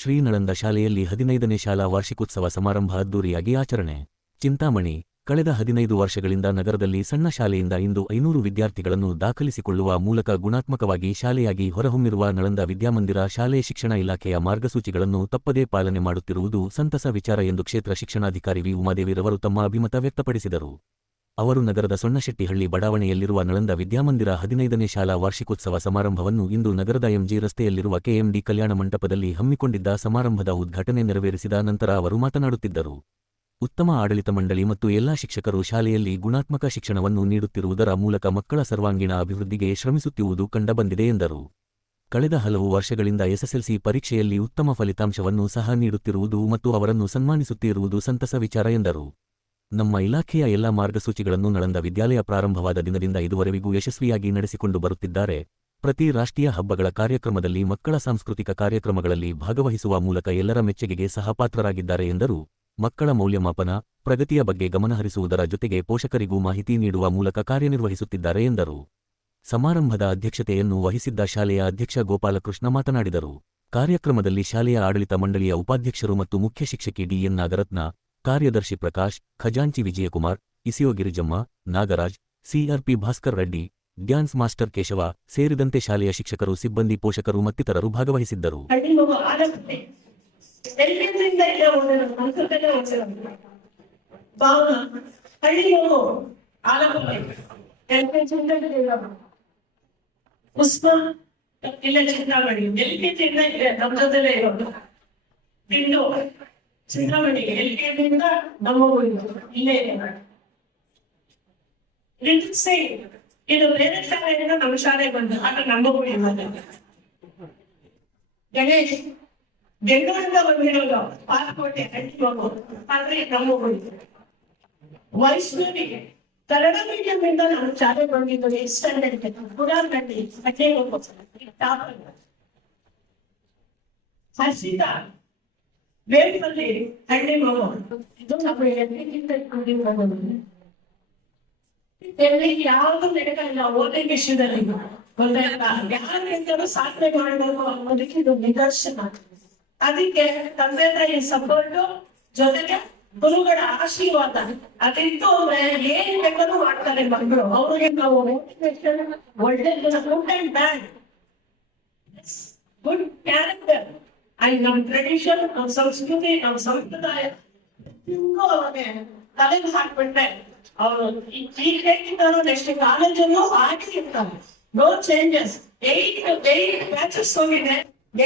ಶ್ರೀ ನಳಂದ ಶಾಲೆಯಲ್ಲಿ 15ನೇ ಶಾಲಾ ವಾರ್ಷಿಕೋತ್ಸವ ಸಮಾರಂಭ ಅದ್ದೂರಿಯಾಗಿ ಆಚರಣೆ. ಚಿಂತಾಮಣಿ. ಕಳೆದ 15 ವರ್ಷಗಳಿಂದ ನಗರದಲ್ಲಿ ಸಣ್ಣ ಶಾಲೆಯಿಂದ ಇಂದು 500 ವಿದ್ಯಾರ್ಥಿಗಳನ್ನು ದಾಖಲಿಸಿಕೊಳ್ಳುವ ಮೂಲಕ ಗುಣಾತ್ಮಕವಾಗಿ ಶಾಲೆಯಾಗಿ ಹೊರಹೊಮ್ಮಿರುವ ನಳಂದ ವಿದ್ಯಾಮಂದಿರ ಶಾಲೆ ಶಿಕ್ಷಣ ಇಲಾಖೆಯ ಮಾರ್ಗಸೂಚಿಗಳನ್ನು ತಪ್ಪದೇ ಪಾಲನೆ ಮಾಡುತ್ತಿರುವುದು ಸಂತಸ ವಿಚಾರ ಎಂದು ಕ್ಷೇತ್ರ ಶಿಕ್ಷಣಾಧಿಕಾರಿ ವಿ ಉಮಾದೇವಿರವರು ತಮ್ಮ ಅಭಿಮತ ವ್ಯಕ್ತಪಡಿಸಿದರು. ಅವರು ನಗರದ ಸೊಣ್ಣಶೆಟ್ಟಿಹಳ್ಳಿ ಬಡಾವಣೆಯಲ್ಲಿರುವ ನಳಂದ ವಿದ್ಯಾಮಂದಿರ 15ನೇ ಶಾಲಾ ವಾರ್ಷಿಕೋತ್ಸವ ಸಮಾರಂಭವನ್ನು ಇಂದು ನಗರದ ಎಂಜಿ ರಸ್ತೆಯಲ್ಲಿರುವ ಕೆಎಂಡಿ ಕಲ್ಯಾಣ ಮಂಟಪದಲ್ಲಿ ಹಮ್ಮಿಕೊಂಡಿದ್ದ ಸಮಾರಂಭದ ಉದ್ಘಾಟನೆ ನೆರವೇರಿಸಿದ ನಂತರ ಅವರು ಮಾತನಾಡುತ್ತಿದ್ದರು. ಉತ್ತಮ ಆಡಳಿತ ಮಂಡಳಿ ಮತ್ತು ಎಲ್ಲಾ ಶಿಕ್ಷಕರು ಶಾಲೆಯಲ್ಲಿ ಗುಣಾತ್ಮಕ ಶಿಕ್ಷಣವನ್ನು ನೀಡುತ್ತಿರುವುದರ ಮೂಲಕ ಮಕ್ಕಳ ಸರ್ವಾಂಗೀಣ ಅಭಿವೃದ್ಧಿಗೆ ಶ್ರಮಿಸುತ್ತಿರುವುದು ಕಂಡುಬಂದಿದೆ ಎಂದರು. ಕಳೆದ ಹಲವು ವರ್ಷಗಳಿಂದ ಎಸ್ಎಸ್ಎಲ್ಸಿ ಪರೀಕ್ಷೆಯಲ್ಲಿ ಉತ್ತಮ ಫಲಿತಾಂಶವನ್ನು ಸಹ ನೀಡುತ್ತಿರುವುದು ಮತ್ತು ಅವರನ್ನು ಸನ್ಮಾನಿಸುತ್ತಿರುವುದು ಸಂತಸ ವಿಚಾರ ಎಂದರು. ನಮ್ಮ ಇಲಾಖೆಯ ಎಲ್ಲ ಮಾರ್ಗಸೂಚಿಗಳನ್ನು ನಳಂದ ವಿದ್ಯಾಲಯ ಪ್ರಾರಂಭವಾದ ದಿನದಿಂದ ಇದುವರೆವಿಗೂ ಯಶಸ್ವಿಯಾಗಿ ನಡೆಸಿಕೊಂಡು ಬರುತ್ತಿದ್ದಾರೆ. ಪ್ರತಿ ರಾಷ್ಟ್ರೀಯ ಹಬ್ಬಗಳ ಕಾರ್ಯಕ್ರಮದಲ್ಲಿ ಮಕ್ಕಳ ಸಾಂಸ್ಕೃತಿಕ ಕಾರ್ಯಕ್ರಮಗಳಲ್ಲಿ ಭಾಗವಹಿಸುವ ಮೂಲಕ ಎಲ್ಲರ ಮೆಚ್ಚುಗೆಗೆ ಸಹ ಪಾತ್ರರಾಗಿದ್ದಾರೆ ಎಂದರು. ಮಕ್ಕಳ ಮೌಲ್ಯಮಾಪನ, ಪ್ರಗತಿಯ ಬಗ್ಗೆ ಗಮನಹರಿಸುವುದರ ಜೊತೆಗೆ ಪೋಷಕರಿಗೂ ಮಾಹಿತಿ ನೀಡುವ ಮೂಲಕ ಕಾರ್ಯನಿರ್ವಹಿಸುತ್ತಿದ್ದಾರೆ ಎಂದರು. ಸಮಾರಂಭದ ಅಧ್ಯಕ್ಷತೆಯನ್ನು ವಹಿಸಿದ್ದ ಶಾಲೆಯ ಅಧ್ಯಕ್ಷ ಗೋಪಾಲಕೃಷ್ಣ ಮಾತನಾಡಿದರು. ಕಾರ್ಯಕ್ರಮದಲ್ಲಿ ಶಾಲೆಯ ಆಡಳಿತ ಮಂಡಳಿಯ ಉಪಾಧ್ಯಕ್ಷರು ಮತ್ತು ಮುಖ್ಯ ಶಿಕ್ಷಕಿ ಡಿಎನ್ ನಾಗರತ್ನ, ಕಾರ್ಯದರ್ಶಿ ಪ್ರಕಾಶ್, ಖಜಾಂಚಿ Vijayakumar, ECO Girijamma, Nagaraj, CRP Bhaskar Reddy, dance master Keshava ಸೇರಿದಂತೆ ಶಾಲೆಯ ಶಿಕ್ಷಕರು, ಸಿಬ್ಬಂದಿ, ಪೋಷಕರು ಮತ್ತಿತರರು ಭಾಗವಹಿಸಿದ್ದರು. ಚಿಂತಾಮಣಿ ಎಲ್ಕೆಜಿಯಿಂದ ನಮ್ಮ ಇಲ್ಲೇ ಇದು ಬೇರೆ ಶಾಲೆಯಿಂದ ನಮ್ಮ ಶಾಲೆಗೆ ಬಂದು ಆಗ ನಮ್ಮ ಗಣೇಶ್ ಬೆಂಗಳೂರಿಂದ ಬಂದಿರೋದು ಪಾಸ್ಪೋರ್ಟ್ ಆದ್ರೆ ನಮ್ಮ ವೈಷ್ಣವಿ ಕನ್ನಡ ಮೀಡಿಯಂ ಇಂದ ನಮ್ಮ ಶಾಲೆಗೆ ಬಂದಿದ್ದು ಸ್ಟ್ಯಾಂಡರ್ಡ್ ಪುರಾಣದಲ್ಲಿ ಹರ್ಷಿತಾ ಬೇರೆಯಲ್ಲಿ ಹಳ್ಳಿ ಮಗು ಇದು ನಮ್ಮ ಯಾವ್ದು ನಡೆಯಲ್ಲ ಓದೇ ವಿಷಯದಲ್ಲಿ ಯಾರು ಸಾಧನೆ ಮಾಡಬೇಕು ಅನ್ನೋದಕ್ಕೆ ಇದು ನಿದರ್ಶನ. ಅದಕ್ಕೆ ತಂದೆ ತಾಯಿ ಸಪೋರ್ಟು ಜೊತೆಗೆ ಗುರುಗಳ ಆಶೀರ್ವಾದ ಅದಿತ್ತು ಅಂದ್ರೆ ಏನ್ ಬೇಕಾದ್ರೂ ಮಾಡ್ತಾರೆ ಮಕ್ಕಳು. ಅವ್ರಿಗೆ ನಾವು ಮೋಟಿವೇಶನ್ ಒಳ್ಳೆ good and bad good character and ನಮ್ಮ ಟ್ರೆಡಿಷನ್, ನಮ್ಮ ಸಂಸ್ಕೃತಿ, ನಮ್ಮ ಸಂಪ್ರದಾಯ ಅವ್ರಿಗೆ ತಲೆಗೆ ಹಾಕ್ಬಿಟ್ರೆ ಅವರು ಈಗ ಹೇಳ್ತಿದ್ದಾರೋ ನೆಕ್ಸ್ಟ್ ಕಾಲೇಜನ್ನು ಹಾಕಿ ಇರ್ತಾರೆ. No changes. 8 ಬ್ಯಾಚಸ್ ಹೋಗಿದೆ.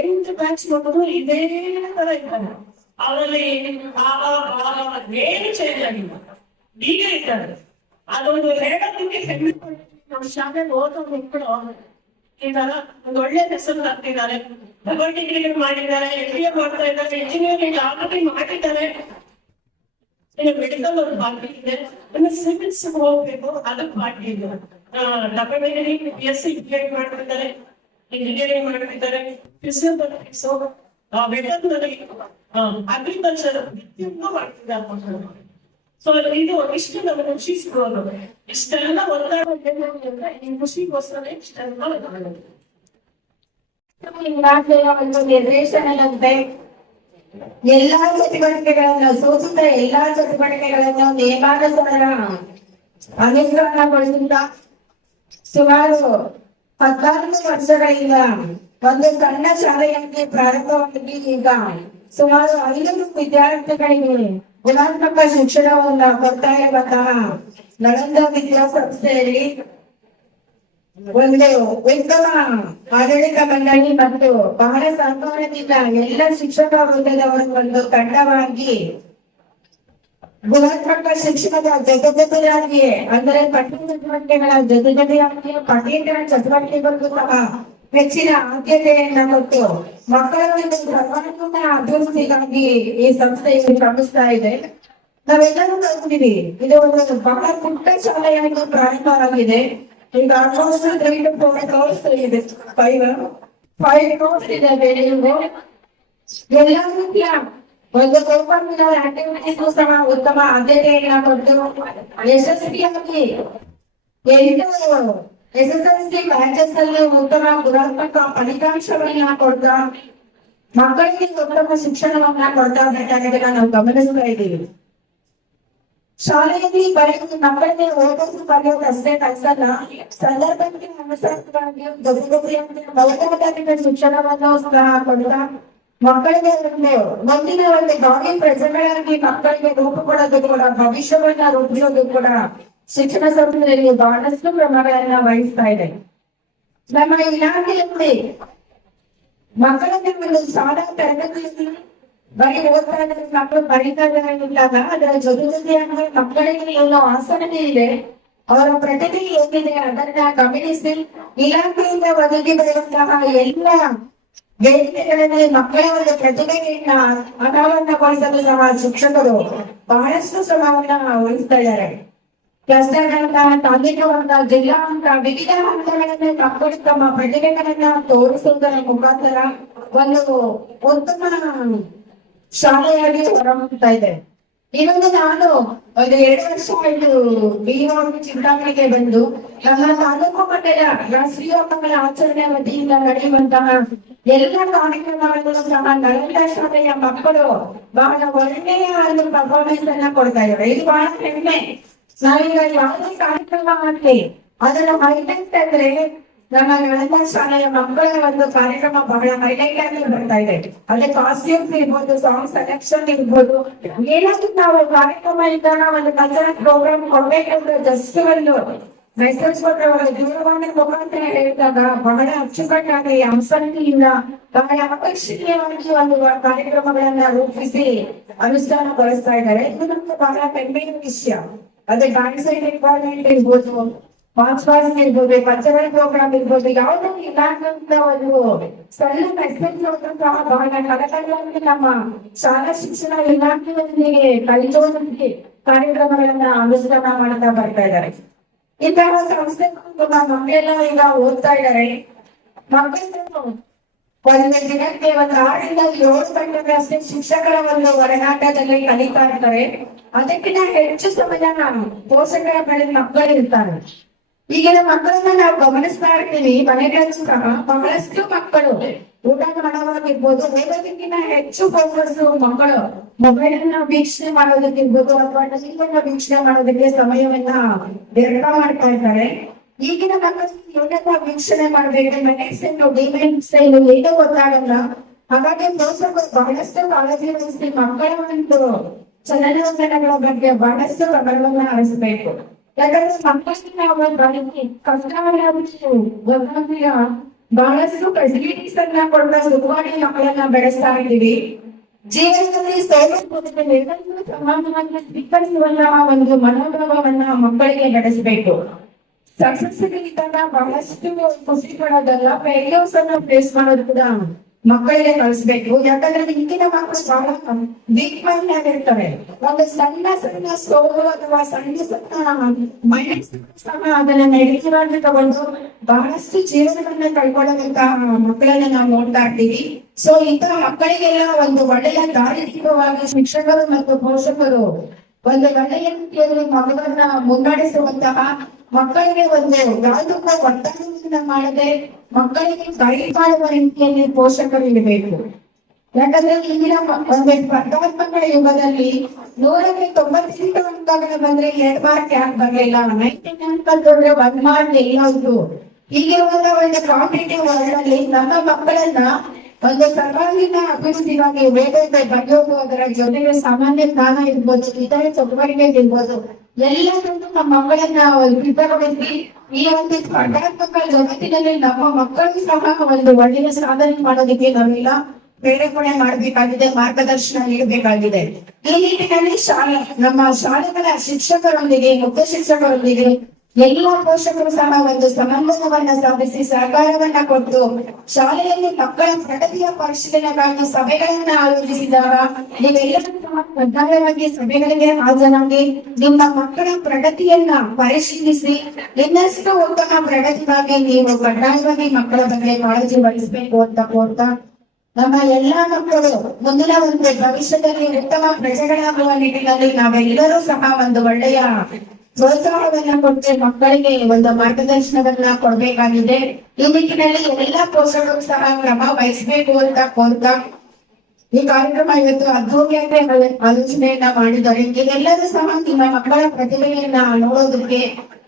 8 ಬ್ಯಾಚ್ ನೋಡಿದ್ರು ಇದೇ ತರ ಇದ್ದಾರೆ. ಅವರಲ್ಲಿ ಏನು ಚೇಂಜ್ ಆಗಿಲ್ಲ, ಹೀಗೆ ಇದ್ದಾರೆ. ಅದೊಂದು ಹೇಳೋದಕ್ಕೆ ಹೆಮ್ಮೆ. ನಮ್ಮ ಶಾಲೆಗೆ ಓದೋ ಮಕ್ಕಳು ಈ ತರ ಒಂದು ಒಳ್ಳೆ ಹೆಸರು ಹಾಕ್ತಿದ್ದಾರೆ. ಡಬಲ್ ಡಿಗ್ರಿ ಮಾಡಿದ್ದಾರೆ, MBA ಮಾಡ್ತಾ ಇದ್ದಾರೆ, ಇಂಜಿನಿಯರಿಂಗ್ ಆಲ್ರೆಡಿ ಮಾಡಿದ್ದಾರೆ. ಮೆಡಿಕಲ್ ಒಂದು ಬಾಕಿ ಇದೆ, ಇನ್ನು ಸಿವಿಲ್ಸ್ ಹೋಗ್ಬೇಕು, ಅದಕ್ಕೆ ಬಾಕಿ ಇದೆ. ಡಬಲ್ ಡಿಗ್ರಿ BSc ಮಾಡ್ತಿದ್ದಾರೆ, ಇಂಜಿನಿಯರಿಂಗ್ ಮಾಡ್ತಿದ್ದಾರೆ, ಫಿಸಿಯೋಥೆರಪಿಕ್ಸ್, ವೆಟರ್ನರಿ, ಅಗ್ರಿಕಲ್ಚರ್ ಪ್ರತಿಯೊಂದು ಮಾಡ್ತಿದ್ದಾರೆ. ಸೊ ಇದು ಇಷ್ಟು ನಮಗೆ ಖುಷಿ ಸಿಗೋದು. ಇಷ್ಟೆಲ್ಲ ಒತ್ತಡ ಈ ಖುಷಿಗೋಸ್ಕರ ಇಷ್ಟೆಲ್ಲ ಇಲಾಖೆಯ ಒಂದು ನಿರ್ದೇಶನದಂತೆ ಎಲ್ಲಾ ಚಟುವಟಿಕೆಗಳನ್ನು ಸೂಚಿತ ಎಲ್ಲಾ ಚಟುವಟಿಕೆಗಳನ್ನು ನಿಯಮಾನುಸಾರ ಅನುಷ್ಠಾನಗೊಳಿಸುತ್ತಾ ಸುಮಾರು 14 ವರ್ಷಗಳಿಂದ ಒಂದು ಸಣ್ಣ ಶಾಲೆಯಾಗಿ ಪ್ರಾರಂಭವಾಗಿ ಈಗ ಸುಮಾರು 500 ವಿದ್ಯಾರ್ಥಿಗಳಿಗೆ ಗುಣಾತ್ಮಕ ಶಿಕ್ಷಣವನ್ನ ಕೊಡ್ತಾ ಇರುವಂತಹ ನಳಂದ ವಿದ್ಯಾಸಂಸ್ಥೆಯಲ್ಲಿ ಒಂದು ಉತ್ತಮ ಆಡಳಿತ ಮಂಡಳಿ ಮತ್ತು ಬಹಳ ಸಹಕಾರದಿಂದ ಎಲ್ಲ ಶಿಕ್ಷಕ ವೃಂದದವರು ಒಂದು ತಂಡವಾಗಿ ಗುಣಾತ್ಮಕ ಶಿಕ್ಷಣದ ಜೊತೆಯಾಗಿ ಅಂದರೆ ಪಠ್ಯ ಚಟುವಟಿಕೆಗಳ ಜೊತೆಯಾಗಿ ಪಠ್ಯೇತರ ಚಟುವಟಿಕೆಗಳಿಗೂ ಸಹ ಹೆಚ್ಚಿನ ಆದ್ಯತೆಯನ್ನ ಕೊಟ್ಟು ಮಕ್ಕಳ ಒಂದು ಸರ್ವಾಂಗೀಣ ಅಭಿವೃದ್ಧಿಗಾಗಿ ಈ ಸಂಸ್ಥೆಯು ಶ್ರಮಿಸ್ತಾ ಇದೆ. ನಾವೆಲ್ಲರೂ ನೋಡ್ತೀವಿ, ಇದು ಒಂದು ಬಹಳ ಪುಟ್ಟ ಶಾಲೆಯಾಗಿ ಪ್ರಾರಂಭವಾಗಿದೆ. ಈಗ ಆಲ್ಮೋಸ್ಟ್ 3 to 4 crores ಇದೆ, 5 crores ಇದೆ. ಎಲ್ಲ ರೀತಿಯ ಒಂದು ಕೋರ್ಪಲ್ ಆಕ್ಟಿವಿಟೀಸ್ ಸಹ ಉತ್ತಮ ಆದ್ಯತೆಯನ್ನ ಕೊಟ್ಟು ಯಶಸ್ವಿಯಾಗಿ 8 SSLC ಬ್ಯಾಚಸ್ ಅಲ್ಲಿ ಉತ್ತಮ ಗುಣಾತ್ಮಕ ಫಲಿತಾಂಶವನ್ನ ಕೊಡ್ತಾ ಮಕ್ಕಳಿಗೆ ಉತ್ತಮ ಶಿಕ್ಷಣವನ್ನ ಕೊಡ್ತಾ ಬೇಕಾಗಿದೆ ನಾವು ಗಮನಿಸ್ತಾ ಇದ್ದೀವಿ. ಶಾಲೆಯಲ್ಲಿ ಬರೀ ಮಕ್ಕಳಿಗೆ ಓದೋದು ಬರೆಯೋದು ಅಷ್ಟೇ ಕಲ್ಸಲ್ಲ, ಸಂದರ್ಭಕ್ಕೆ ಅನುಸಾರವಾಗಿ ಮೌಲ್ಯಾಧಾರಿತ ಶಿಕ್ಷಣವನ್ನು ಸಹ ಕೊಡ್ತಾ ಮಕ್ಕಳಿಗೆ ಮುಂದಿನ ಒಂದು ಭಾವಿ ಪ್ರಜೆಗಳಾಗಿ ಮಕ್ಕಳಿಗೆ ರೂಪು ಕೊಡೋದು ಕೂಡ, ಭವಿಷ್ಯವನ್ನ ರೂಪಿಸೋದು ಕೂಡ ಶಿಕ್ಷಣ ಸಂಸ್ಥೆಯಲ್ಲಿ ಬಹಳಷ್ಟು ಕ್ರಮಗಳನ್ನ ವಹಿಸ್ತಾ ಇದೆ. ನಮ್ಮ ಇಲಾಖೆಯಲ್ಲಿ ಮಕ್ಕಳನ್ನ ಒಂದು ಶಾಲಾ ತರಗತಿಯಲ್ಲಿ ಬರೀ ಓದ್ತಾ ಇದ್ರೆ ಮಕ್ಕಳು ಬರೀತಾ ಇದ್ದಾಗ ಅದರ ಜೊತೆಯಾಗಿ ಮಕ್ಕಳಿಗೆ ಏನು ಆಸಕ್ತಿ ಇದೆ, ಅವರ ಪ್ರತಿಭೆ ಏನಿದೆ ಅದನ್ನ ಗಮನಿಸಿ ಇಲಾಖೆಯಿಂದ ಒದಗಿ ಬರುವಂತಹ ಎಲ್ಲ ವೇದಿಕೆಗಳಲ್ಲಿ ಮಕ್ಕಳ ಒಂದು ಪ್ರತಿಭೆಯನ್ನ ಅನಾವರಣಗೊಳಿಸಲು ಸಹ ಶಿಕ್ಷಕರು ಬಹಳಷ್ಟು ಶ್ರಮವನ್ನ ವಹಿಸ್ತಾ ಇದ್ದಾರೆ. ಕ್ಲಸ್ಟರ್ ಅಂತ, ತಾಲೂಕು ಅಂತ, ಜಿಲ್ಲಾ ಅಂತ ವಿವಿಧ ಹಂತಗಳಲ್ಲಿ ಮಕ್ಕಳು ತಮ್ಮ ಪ್ರತಿಭೆಗಳನ್ನ ತೋರಿಸುವುದರ ಮುಖಾಂತರ ಒಂದು ಉತ್ತಮ ಶಾಲೆಯಾಗಿ ಹೊರಹೊಮ್ಮುತ್ತಾ ಇದೆ. ಇನ್ನೊಂದು ನಾನು ಒಂದು 2 ವರ್ಷ ಆಯ್ತು BO ಚಿಂತಾಮಣಿಗೆ ಬಂದು ನಮ್ಮ ತಾಲೂಕು ಮಟ್ಟದ ರಾಷ್ಟ್ರೀಯ ಹಬ್ಬಗಳ ಆಚರಣೆ ವತಿಯಿಂದ ನಡೆಯುವಂತಹ ಎಲ್ಲ ಕಾರ್ಯಕ್ರಮಗಳನ್ನು ಸಹ ನರೇಂದ್ರ ಶಾಲೆಯ ಮಕ್ಕಳು ಬಹಳ ಒಳ್ಳೆಯ ಒಂದು ಪರ್ಫಾರ್ಮೆನ್ಸ್ ಅನ್ನ ಕೊಡ್ತಾ ಇದ್ದಾರೆ. ಇದು ಬಹಳ ಹೆಮ್ಮೆ. ನಾವೀಗ ಯಾವುದೇ ಕಾರ್ಯಕ್ರಮ ಮಾಡ್ತೀವಿ ಅದನ್ನ ಹೈಲೈಟ್ ಅಂದ್ರೆ ನಮ್ಮ ನರೇಂದ್ರ ಶಾಲೆಯ ಮಕ್ಕಳ ಒಂದು ಕಾರ್ಯಕ್ರಮ ಬಹಳ ಹೈಲೈಟ್ ಆಗಿ ಬರ್ತಾ ಇದೆ. ಅದೇ ಕಾಸ್ಟ್ಯೂಮ್ಸ್ ಇರ್ಬೋದು, ಸಾಂಗ್ ಸೆಲೆಕ್ಷನ್ ಇರ್ಬೋದು, ಏನಾದ್ರೂ ನಾವು ಕಾರ್ಯಕ್ರಮ ಇದ್ದಾಗ ಒಂದು ಕಲ್ಚರಲ್ ಪ್ರೋಗ್ರಾಮ್ ಕೊಡ್ಬೇಕಂದ್ರೆ ಜಸ್ಟ್ ಒಂದು ಮೆಸೇಜ್ ಕೊಟ್ಟರೆ ಒಂದು ದೂರವಾಣಿ ಮುಖಾಂತರ ಹೇಳಿದಾಗ ಬಹಳ ಅಚ್ಚುಕಟ್ಟಾಗಿ ಆಸಕ್ತಿಯಿಂದ ಬಹಳ ಆಕರ್ಷಣೀಯವಾಗಿ ಒಂದು ಕಾರ್ಯಕ್ರಮಗಳನ್ನ ರೂಪಿಸಿ ಅನುಷ್ಠಾನಗೊಳಿಸ್ತಾ ಇದ್ದಾರೆ. ಇದು ನಮ್ಗೆ ಬಹಳ ಹೆಮ್ಮೆಯ ವಿಷಯ. ಅದೇ ಡ್ಯಾನ್ಸ್ ಡಿಪಾರ್ಟ್ಮೆಂಟ್ ಇರ್ಬೋದು, ಮಾರ್ಚ್ ಪಾಸ್ಟ್ ಇರ್ಬೋದು, ಕಲ್ಚರಲ್ ಪ್ರೋಗ್ರಾಮ್ ಇರ್ಬೋದು, ಯಾವುದೋ ಇಲಾಖೆಯಿಂದ ಒಂದು ಸಣ್ಣ ಮೆಸೇಜ್ ಸಹ ಬಹಳ ಕಳಕಳಿಯಾಗಿ ನಮ್ಮ ಶಾಲಾ ಶಿಕ್ಷಣ ಇಲಾಖೆಯೊಂದಿಗೆ ಕಲಿಸುವಂತೆ ಕಾರ್ಯಕ್ರಮಗಳನ್ನ ಅನುಷ್ಠಾನ ಮಾಡ್ತಾ ಬರ್ತಾ ಇದ್ದಾರೆ. ಇಂತಹ ಸಂಸ್ಥೆಗಳು ಮಕ್ಕಳೆಲ್ಲ ಈಗ ಓದ್ತಾ ಇದ್ದಾರೆ. ಮಕ್ಕಳು ಒಂದು ದಿನಕ್ಕೆ ಒಂದು 6 ರಿಂದ 7 ಗಂಟೆಗಳಷ್ಟೇ ಶಿಕ್ಷಕರ ಒಂದು ಒಡನಾಟದಲ್ಲಿ ಕಲಿತಾ ಇರ್ತಾರೆ. ಅದಕ್ಕಿಂತ ಹೆಚ್ಚು ಸಮಯ ಪೋಷಕರ ಬಳಿ ಮಕ್ಕಳು ಇರ್ತಾರೆ. ಈಗಿನ ಮಕ್ಕಳನ್ನ ನಾವು ಗಮನಿಸ್ತಾ ಇರ್ತೀವಿ. ಮನೆಗಳಲ್ಲೂ ಸಹ ಬಹಳಷ್ಟು ಮಕ್ಕಳು ಊಟ ಮಾಡೋವಾಗಿರ್ಬೋದು, ಓದೋದಕ್ಕಿಂತ ಹೆಚ್ಚು ಫೋಕಸ್ ಮಕ್ಕಳು ಮೊಬೈಲ್ ಅನ್ನ ವೀಕ್ಷಣೆ ಮಾಡೋದಕ್ಕಿರ್ಬೋದು ಅಥವಾ ಟಿವಿಯನ್ನ ವೀಕ್ಷಣೆ ಮಾಡೋದಕ್ಕೆ ಸಮಯವನ್ನ ವ್ಯರ್ಥ ಮಾಡ್ತಾ ಇದ್ದಾರೆ. ಈಗಿನ ಮಕ್ಕಳು ಏನೆಲ್ಲ ವೀಕ್ಷಣೆ ಮಾಡ್ಬೇಕು, ಮೆಡಿಸಿನ್ ಡಿಮೆಂಟ್ಸ್ ಏನು ಗೊತ್ತಾಗಲ್ಲ. ಹಾಗಾಗಿ ಪೋಷಕರು ಬಹಳಷ್ಟು ಕಾಳಜಿ ವಹಿಸಿ ಮಕ್ಕಳ ಒಂದು ಚಲನವಲನಗಳ ಬಗ್ಗೆ ಬಹಳಷ್ಟು ಗಮನವನ್ನ ಹರಿಸಬೇಕು. ಯಾಕಂದ್ರೆ ಮಕ್ಕಳಿಗೆ ನಾವು ಕಷ್ಟ ಬಹಳಷ್ಟು ಫೆಸಿಲಿಟೀಸ್ ಅನ್ನ ಕೊಡ್ತಾ ಸುಖವಾಗಿ ಮಕ್ಕಳನ್ನ ಬೆಳೆಸ್ತಾ ಇದ್ದೀವಿ. ಜೀವನದಲ್ಲಿ ಸಮಾನವಾಗಿ ಸ್ವೀಕರಿಸುವಂತಹ ಒಂದು ಮನೋಭಾವವನ್ನ ಮಕ್ಕಳಿಗೆ ಬೆಳೆಸಬೇಕು. ಸಕ್ಸಸ್ ಇದ್ದಾಗ ಬಹಳಷ್ಟು ಖುಷಿ ಪಡೋದಲ್ಲ, ಫೇಲ್ಯೂರ್ಸ್ ಅನ್ನ ಫೇಸ್ ಮಾಡೋದು ಕೂಡ ಮಕ್ಕಳಿಗೆ ಕಲಿಸ್ಬೇಕು. ಯಾಕಂದ್ರೆ ಈಗಿನ ಮಕ್ಕಳು ಬಹಳ ವೀಕ್ ಮೈಂಡ್ ಆಗಿರ್ತಾರೆ. ಒಂದು ಸಣ್ಣ ಸಣ್ಣ ಸೋಲು ಅಥವಾ ಸಣ್ಣ ಸಣ್ಣ ಮೈಂಡ್ ಸಹ ಅದನ್ನ ನೆಗೆಟಿವ್ ಆಗಿ ತಗೊಂಡು ಬಹಳಷ್ಟು ಜೀವನವನ್ನ ಕಳ್ಕೊಳ್ಳುವಂತಹ ಮಕ್ಕಳನ್ನ ನಾವು ನೋಡ್ತಾ ಇರ್ತೀವಿ. ಸೊ ಇಂತಹ ಮಕ್ಕಳಿಗೆಲ್ಲ ಒಂದು ಒಳ್ಳೆಯ ದಾರಿದೀಪವಾಗಿ ಶಿಕ್ಷಕರು ಮತ್ತು ಪೋಷಕರು ಒಂದು ಒಳ್ಳೆಯ ರೀತಿಯಲ್ಲಿ ಮಗುವನ್ನ ಮುನ್ನಡೆಸುವಂತಹ, ಮಕ್ಕಳಿಗೆ ಒಂದು ಯಾವುದಕ್ಕೂ ಒತ್ತಡವನ್ನು ಮಾಡದೆ ಮಕ್ಕಳಿಗೆ ಗೈಡ್ ಮಾಡುವ ರೀತಿಯಲ್ಲಿ ಪೋಷಕರು ಇರಬೇಕು. ಯಾಕಂದ್ರೆ ಈಗಿನ ಒಂದು ಸ್ಪರ್ಧಾತ್ಮಕ ಯುಗದಲ್ಲಿ 100ಕ್ಕೆ 98 ಅಂಕಗಳು ಬಂದ್ರೆ 2 ಮಾರ್ಕ್ ಯಾಕೆ ಬರಲಿಲ್ಲ, 99 ಅಂಕಗಳು 1 ಮಾರ್ಕ್ ಎಲ್ಲಾದ್ರು. ಈಗಿರುವಂತ ಒಂದು ಕಾಂಪಿಟೇಟಿವ್ ವರ್ಲ್ಡ್ ಅಲ್ಲಿ ನಮ್ಮ ಮಕ್ಕಳನ್ನ ಒಂದು ಸರ್ವಾಂಗೀಣ ಅಭಿವೃದ್ಧಿಗಾಗಿ ವೇದ ಬರೆಯೋದು, ಅದರ ಜೊತೆಗೆ ಸಾಮಾನ್ಯ ಜ್ಞಾನ ಇರ್ಬೋದು, ಇತರೆ ಚಟುವಟಿಕೆ ಇರ್ಬೋದು, ಎಲ್ಲದನ್ನು ನಮ್ಮ ಮಕ್ಕಳನ್ನ ಸಿದ್ಧಗೊಳಿಸಿ ಈ ಒಂದು ಸ್ಪರ್ಧಾತ್ಮಕ ಜಗತ್ತಿನಲ್ಲಿ ನಮ್ಮ ಮಕ್ಕಳು ಸಹ ಒಂದು ಒಳ್ಳೆಯ ಸಾಧನೆ ಮಾಡೋದಕ್ಕೆ ನಾವೆಲ್ಲ ಪ್ರೇರೇಪಣೆ ಮಾಡಬೇಕಾಗಿದೆ, ಮಾರ್ಗದರ್ಶನ ನೀಡಬೇಕಾಗಿದೆ. ಈ ನಿಟ್ಟಿನಲ್ಲಿ ನಮ್ಮ ಶಾಲೆಗಳ ಶಿಕ್ಷಕರೊಂದಿಗೆ, ಮುಖ್ಯ ಶಿಕ್ಷಕರೊಂದಿಗೆ ಎಲ್ಲ ಪೋಷಕರು ಸಹ ಒಂದು ಸಮನ್ವಯವನ್ನ ಸಾಧಿಸಿ ಸಹಕಾರವನ್ನ ಕೊಟ್ಟು ಶಾಲೆಯಲ್ಲಿ ಮಕ್ಕಳ ಪ್ರಗತಿಯ ಪರಿಶೀಲನೆಗಾಗಿ ಸಭೆಗಳನ್ನ ಆಯೋಜಿಸಿದಾಗ ನೀವೆಲ್ಲರೂ ಸಹ ಕಡ್ಡಾಯವಾಗಿ ಸಭೆಗಳಿಗೆ ಹಾಜರಾಗಿ ನಿಮ್ಮ ಮಕ್ಕಳ ಪ್ರಗತಿಯನ್ನ ಪರಿಶೀಲಿಸಿ ಇನ್ನಷ್ಟು ಉತ್ತಮ ಪ್ರಗತಿಗಾಗಿ ನೀವು ಕಡ್ಡಾಯವಾಗಿ ಮಕ್ಕಳ ಬಗ್ಗೆ ಕಾಳಜಿ ವಹಿಸಬೇಕು ಅಂತ ಕೋರ್ತಾ, ನಮ್ಮ ಎಲ್ಲಾ ಮಕ್ಕಳು ಮುಂದಿನ ಒಂದು ಭವಿಷ್ಯದಲ್ಲಿ ಉತ್ತಮ ಪ್ರಜೆಗಳಾಗುವ ನಿಟ್ಟಿನಲ್ಲಿ ನಾವೆಲ್ಲರೂ ಸಹ ಒಂದು ಒಳ್ಳೆಯ ಪ್ರೋತ್ಸಾಹವನ್ನ ಕೊಟ್ಟು ಮಕ್ಕಳಿಗೆ ಒಂದು ಮಾರ್ಗದರ್ಶನವನ್ನ ಕೊಡ್ಬೇಕಾಗಿದೆ. ಈ ನಿಟ್ಟಿನಲ್ಲಿ ಎಲ್ಲಾ ಪೋಷಕರು ಸಹ ಕ್ರಮ ವಹಿಸಬೇಕು ಅಂತ ಕೋರ್ತಾ, ಈ ಕಾರ್ಯಕ್ರಮ ಇವತ್ತು ಅದ್ದೂರಿಯಾಗಿ ಆಲೋಚನೆಯನ್ನ ಮಾಡಿದ್ದಾರೆ. ಇದೆಲ್ಲರೂ ಸಹ ನಿಮ್ಮ ಮಕ್ಕಳ ಪ್ರತಿಭೆಯನ್ನ ನೋಡೋದಕ್ಕೆ,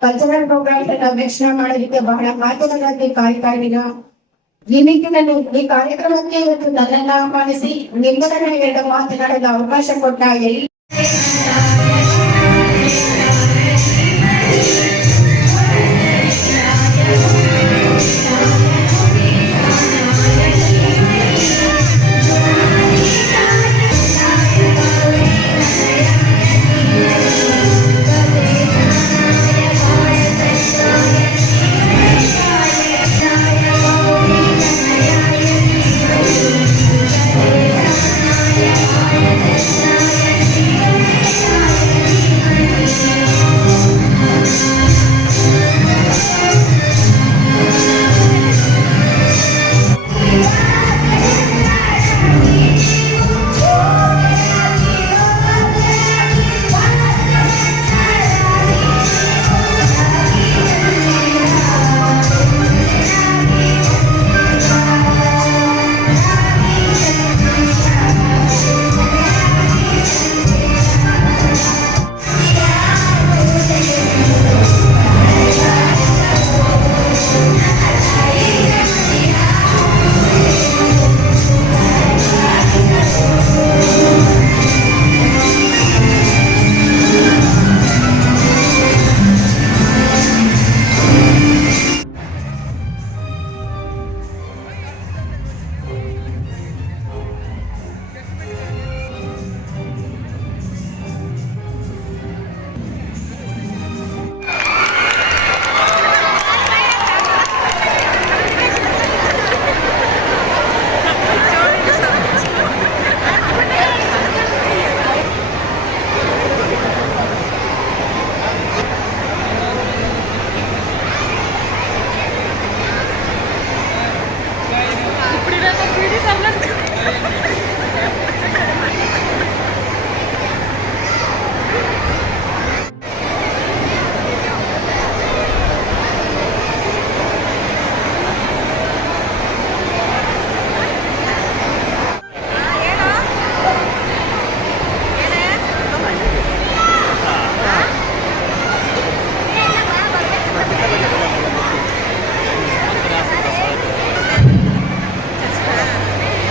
ಕಲ್ಚರಲ್ ಪ್ರೋಗ್ರಾಮ್ಸ್ ಅನ್ನ ವೀಕ್ಷಣೆ ಮಾಡೋದಕ್ಕೆ ಬಹಳ ಮಹತ್ವವಾಗಿ ಕಾಯ್ತಾ ಇದ್ದೀರಾ. ಈ ನಿಟ್ಟಿನಲ್ಲಿ ಈ ಕಾರ್ಯಕ್ರಮಕ್ಕೆ ಇವತ್ತು ನನ್ನನ್ನ ಆಹ್ವಾನಿಸಿ ನಿಮ್ಮನ್ನ ಎರಡು ಮಾತನಾಡಲು ಅವಕಾಶ ಕೊಟ್ಟ ಎಲ್ಲ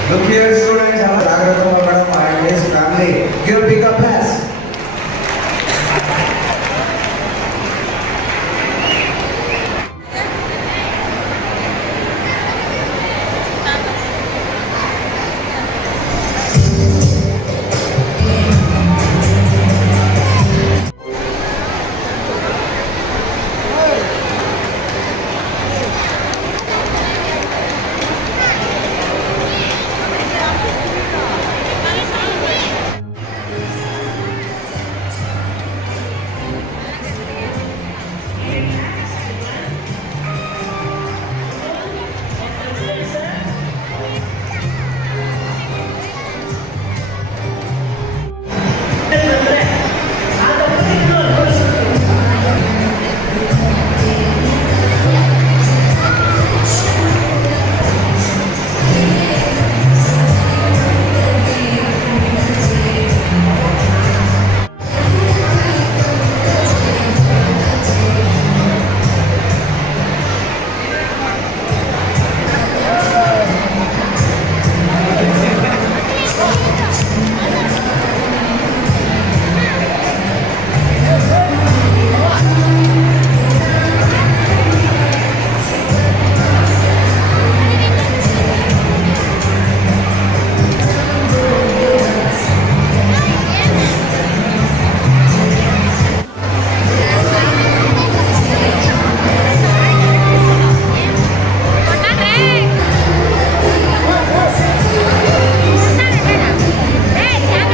Look here, students, Jagrata Madam and his family. Give a big applause. Hey,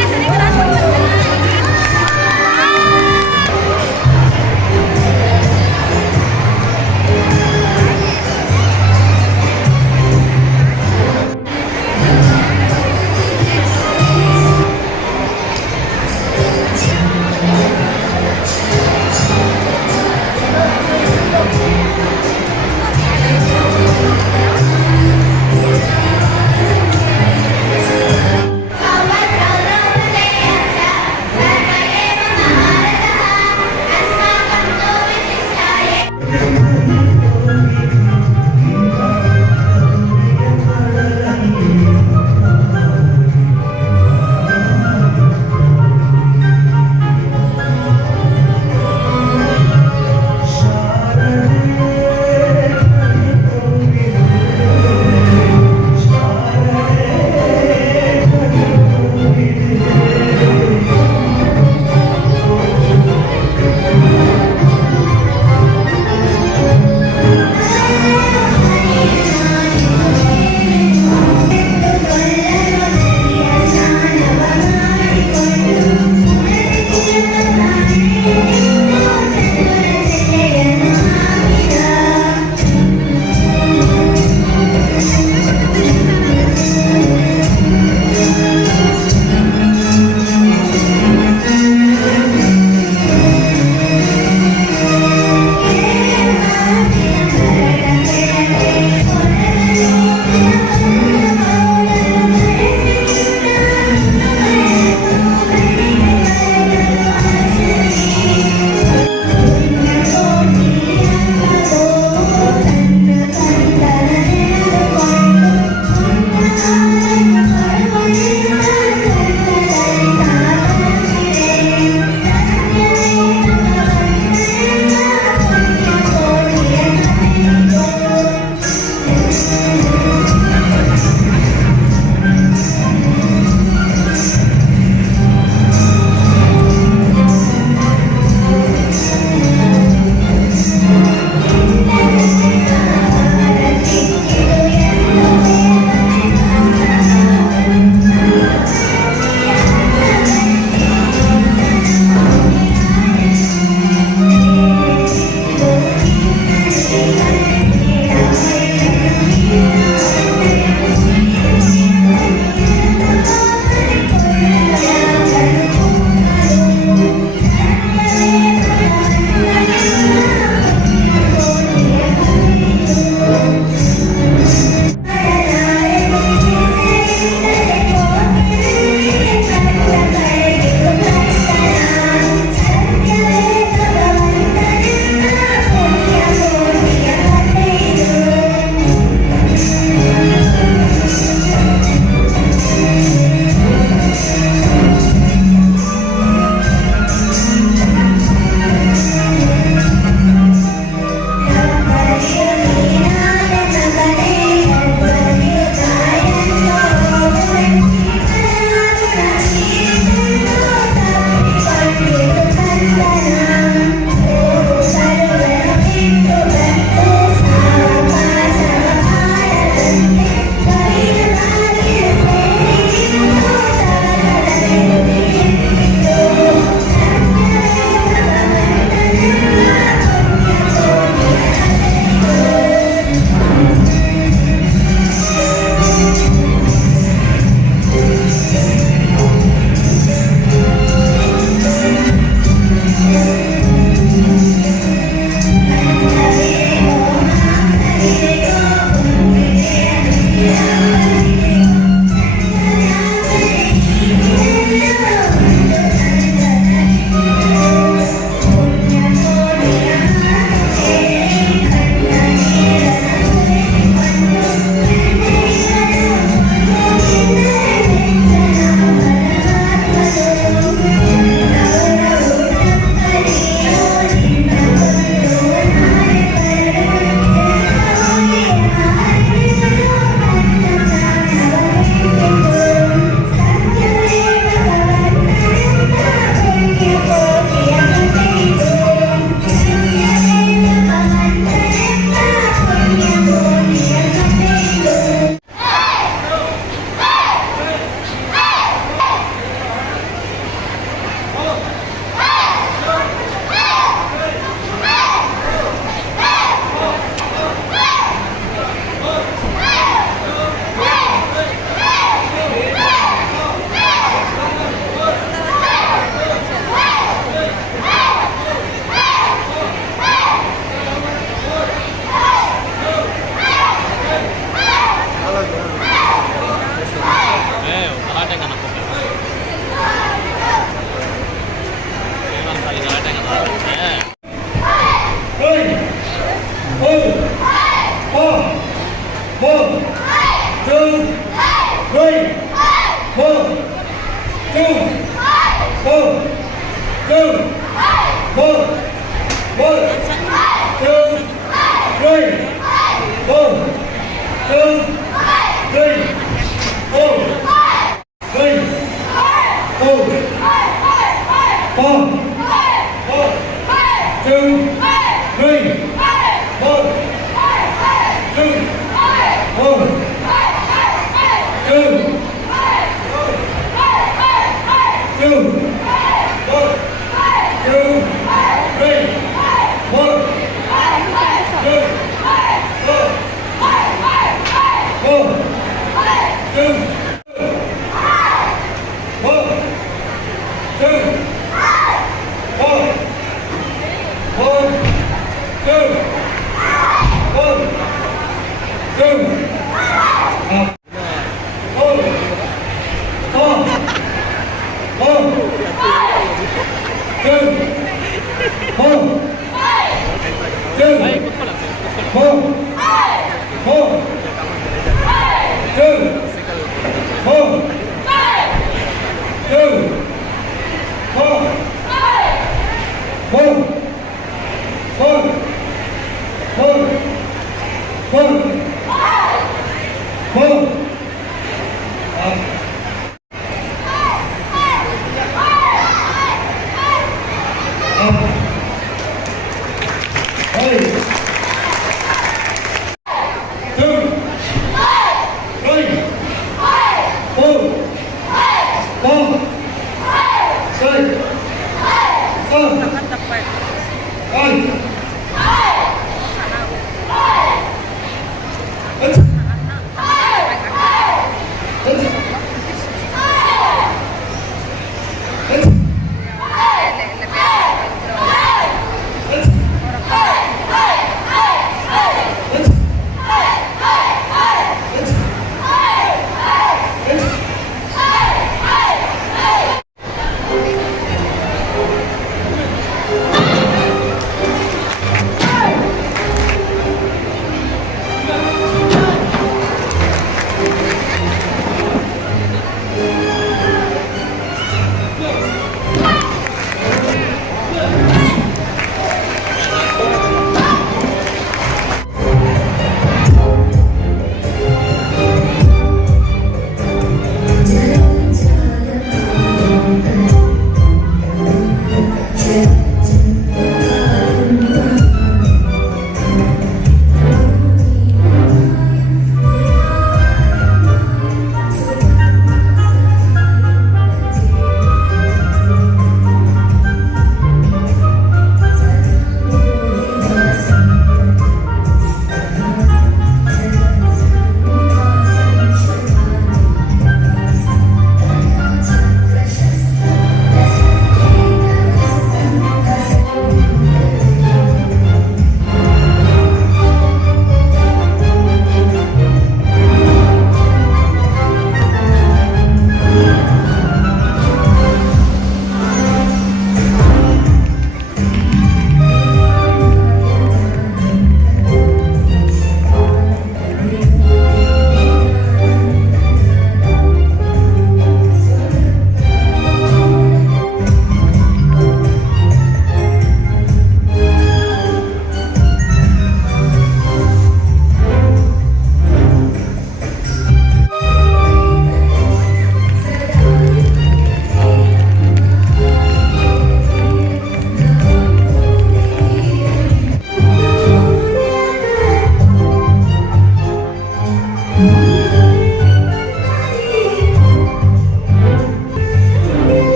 One.